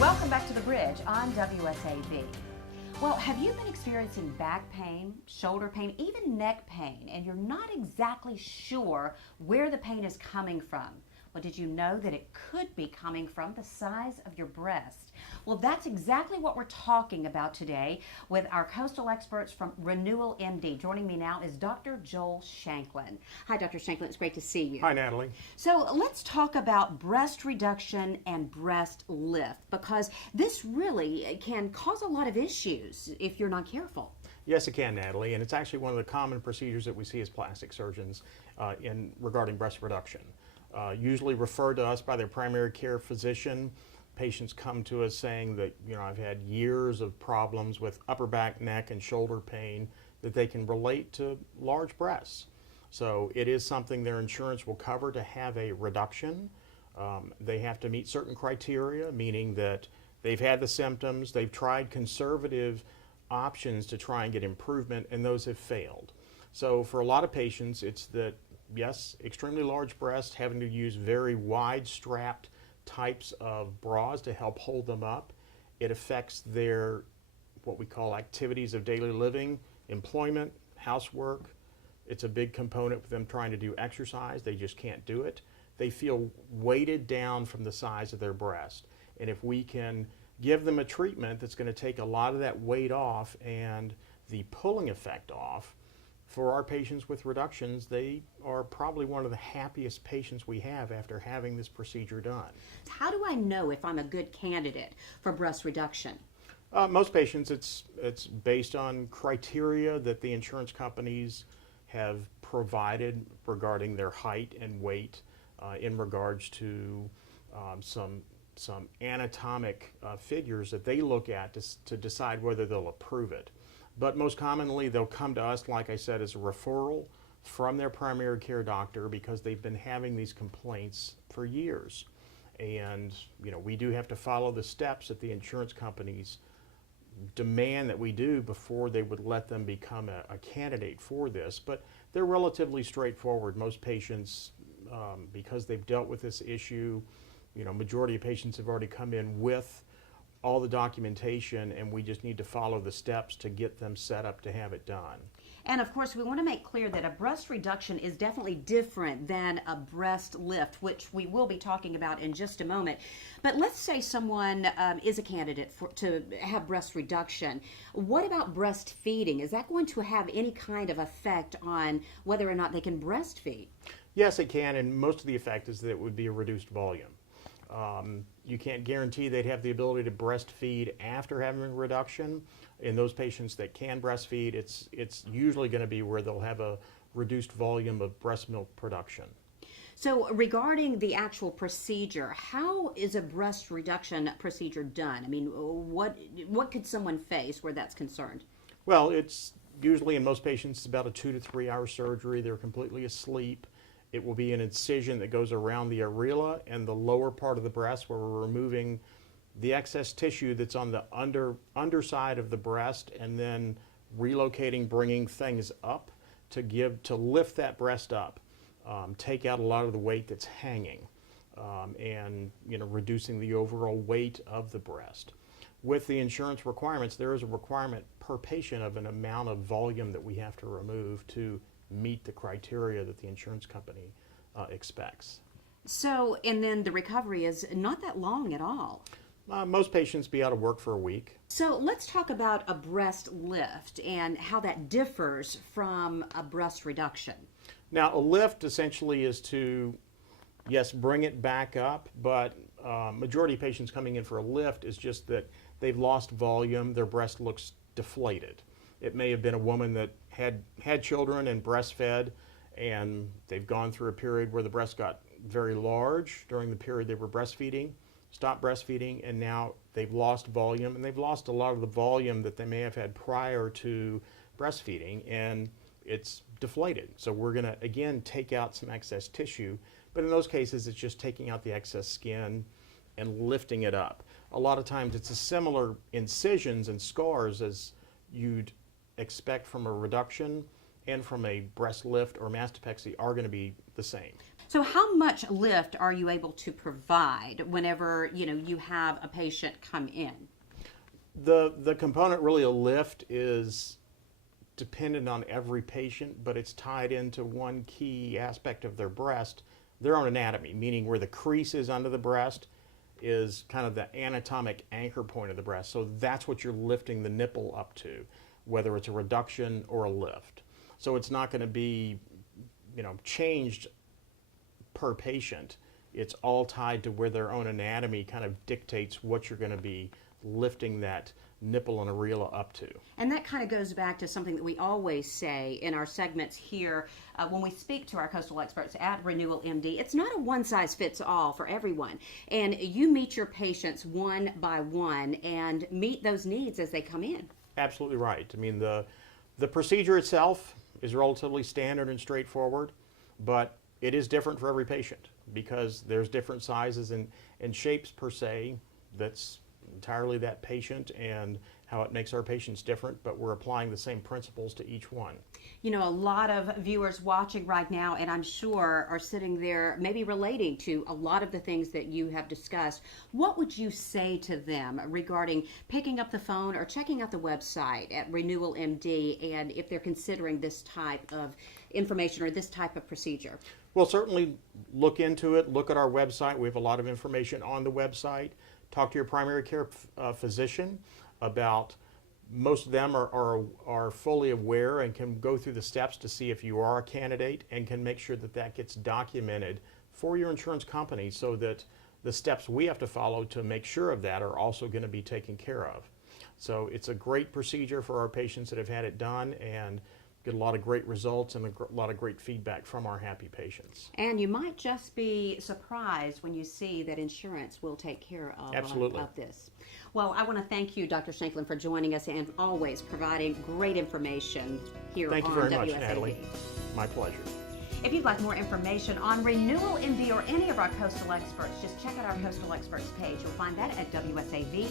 Welcome back to The Bridge on WSAV. Well, have you been experiencing back pain, shoulder pain, even neck pain, and you're not exactly sure where the pain is coming from? Well, did you know that it could be coming from the size of your breast? Well, that's exactly what we're talking about today with our coastal experts from Renewal MD. Joining me now is Dr. Joel Shanklin. Hi, Dr. Shanklin. It's great to see you. Hi, Natalie. So let's talk about breast reduction and breast lift, because this really can cause a lot of issues if you're not careful. Yes, it can, Natalie, and it's actually one of the common procedures that we see as plastic surgeons regarding breast reduction. Usually referred to us by their primary care physician. Patients come to us saying that, I've had years of problems with upper back, neck, and shoulder pain that they can relate to large breasts. So it is something their insurance will cover to have a reduction. They have to meet certain criteria, meaning that they've had the symptoms, they've tried conservative options to try and get improvement, and those have failed. So for a lot of patients, it's that, yes, extremely large breasts, having to use very wide strapped types of bras to help hold them up. It affects their, what we call activities of daily living, employment, housework. It's a big component for them trying to do exercise. They just can't do it. They feel weighted down from the size of their breast. And if we can give them a treatment that's going to take a lot of that weight off and the pulling effect off, for our patients with reductions, they are probably one of the happiest patients we have after having this procedure done. How do I know if I'm a good candidate for breast reduction? Most patients, it's based on criteria that the insurance companies have provided regarding their height and weight in regards to some anatomic figures that they look at to decide whether they'll approve it. But most commonly, they'll come to us, like I said, as a referral from their primary care doctor because they've been having these complaints for years. And, we do have to follow the steps that the insurance companies demand that we do before they would let them become a candidate for this. But they're relatively straightforward. Most patients, because they've dealt with this issue, majority of patients have already come in with all the documentation, and we just need to follow the steps to get them set up to have it done. And of course, we want to make clear that a breast reduction is definitely different than a breast lift, which we will be talking about in just a moment. But let's say someone is a candidate to have breast reduction. What about breastfeeding? Is that going to have any kind of effect on whether or not they can breastfeed? Yes, it can, and most of the effect is that it would be a reduced volume. You can't guarantee they'd have the ability to breastfeed after having a reduction. In those patients that can breastfeed, it's usually going to be where they'll have a reduced volume of breast milk production. So regarding the actual procedure, how is a breast reduction procedure done? I mean, what could someone face where that's concerned? Well, it's usually in most patients it's about a 2 to 3 hour surgery. They're completely asleep. It will be an incision that goes around the areola and the lower part of the breast where we're removing the excess tissue that's on the underside of the breast and then relocating, bringing things up to lift that breast up, take out a lot of the weight that's hanging, and reducing the overall weight of the breast. With the insurance requirements, there is a requirement per patient of an amount of volume that we have to remove to meet the criteria that the insurance company expects. So, and then the recovery is not that long at all. Most patients be out of work for a week. So let's talk about a breast lift and how that differs from a breast reduction. Now, a lift essentially is to, yes, bring it back up, but majority of patients coming in for a lift is just that they've lost volume, their breast looks deflated. It may have been a woman that had children and breastfed, and they've gone through a period where the breast got very large during the period they were breastfeeding, stopped breastfeeding, and now they've lost volume, and they've lost a lot of the volume that they may have had prior to breastfeeding, and it's deflated. So we're going to, again, take out some excess tissue, but in those cases, it's just taking out the excess skin and lifting it up. A lot of times, it's a similar incisions and scars as you'd expect from a reduction and from a breast lift or mastopexy are going to be the same. So how much lift are you able to provide whenever, you have a patient come in? The component really of lift is dependent on every patient, but it's tied into one key aspect of their breast, their own anatomy, meaning where the crease is under the breast is kind of the anatomic anchor point of the breast. So that's what you're lifting the nipple up to, whether it's a reduction or a lift. So it's not going to be, changed per patient. It's all tied to where their own anatomy kind of dictates what you're going to be lifting that nipple and areola up to. And that kind of goes back to something that we always say in our segments here when we speak to our coastal experts at Renewal MD. It's not a one-size-fits-all for everyone. And you meet your patients one by one and meet those needs as they come in. Absolutely right. I mean, the procedure itself is relatively standard and straightforward, but it is different for every patient because there's different sizes and shapes per se. That's entirely that patient and how it makes our patients different, but we're applying the same principles to each one. A lot of viewers watching right now, and I'm sure are sitting there maybe relating to a lot of the things that you have discussed. What would you say to them regarding picking up the phone or checking out the website at Renewal MD, and if they're considering this type of information or this type of procedure? Well, certainly look into it. Look at our website. We have a lot of information on the website. Talk to your primary care physician about, most of them are fully aware and can go through the steps to see if you are a candidate and can make sure that that gets documented for your insurance company so that the steps we have to follow to make sure of that are also going to be taken care of. So it's a great procedure for our patients that have had it done and get a lot of great results and a lot of great feedback from our happy patients. And you might just be surprised when you see that insurance will take care of, Absolutely. Of this. Well, I want to thank you, Dr. Shanklin, for joining us and always providing great information here Thank you on very much, WSAV. Natalie. My pleasure. If you'd like more information on Renewal MD or any of our coastal experts, just check out our coastal experts page. You'll find that at wsav.com.